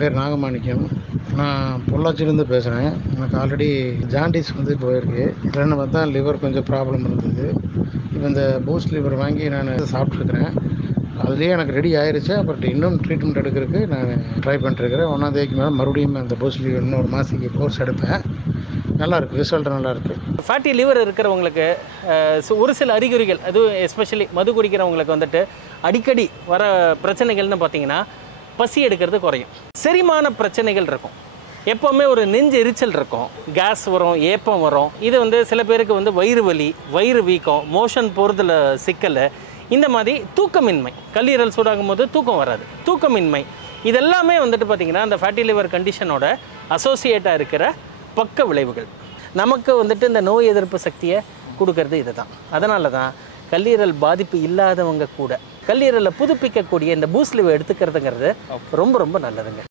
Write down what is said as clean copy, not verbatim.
பேர் நாகமாணிக்கம். நான் பொள்ளாச்சியிலேருந்து பேசுகிறேன். எனக்கு ஆல்ரெடி ஜாண்டிஸ் போயிருக்கு. இல்லைன்னு பார்த்தா லிவர் கொஞ்சம் ப்ராப்ளம் இருந்தது. இப்போ இந்த பூஸ்ட் லிவர் வாங்கி நான் சாப்பிட்ருக்குறேன். அதுலேயே எனக்கு ரெடி ஆயிடுச்சு. பட் இன்னும் ட்ரீட்மெண்ட் எடுக்கிறதுக்கு நான் ட்ரை பண்ணிட்டுருக்கிறேன். 1ஆம் தேதிக்கு மேலே மறுபடியும் அந்த பூஸ்ட் லிவர் இன்னொரு மாதத்துக்கு கோர்ஸ் எடுப்பேன். நல்லாயிருக்கு, ரிசல்ட் நல்லாயிருக்கு. ஃபேட்டி லிவர் இருக்கிறவங்களுக்கு ஒரு சில அறிகுறிகள், அதுவும் எஸ்பெஷலி மது குடிக்கிறவங்களுக்கு வந்துட்டு அடிக்கடி வர பிரச்சனைகள்னு பார்த்தீங்கன்னா பசி எடுக்கிறது குறையும், செரிமான பிரச்சனைகள் இருக்கும், எப்போவுமே ஒரு நெஞ்சு எரிச்சல் இருக்கும், கேஸ் வரும், ஏப்பம் வரும். இது சில பேருக்கு வயிறு வலி, வயிறு வீக்கம், மோஷன் போகிறதுல சிக்கல், இந்த மாதிரி தூக்கமின்மை, கல்லீரல் சூடாகும் போது தூக்கம் வராது, தூக்கமின்மை, இதெல்லாமே பார்த்திங்கன்னா அந்த ஃபேட்டி லிவர் கண்டிஷனோட அசோசியேட்டாக இருக்கிற பக்க விளைவுகள். நமக்கு இந்த நோய் எதிர்ப்பு சக்தியை கொடுக்கறது இது தான். அதனால தான் கல்லீரல் பாதிப்பு இல்லாதவங்க கூட கல்லீரலை புதுப்பிக்கக்கூடிய இந்த பூஸ்ட் லிவர் எடுத்துக்கிறதுங்கிறது ரொம்ப ரொம்ப நல்லதுங்க.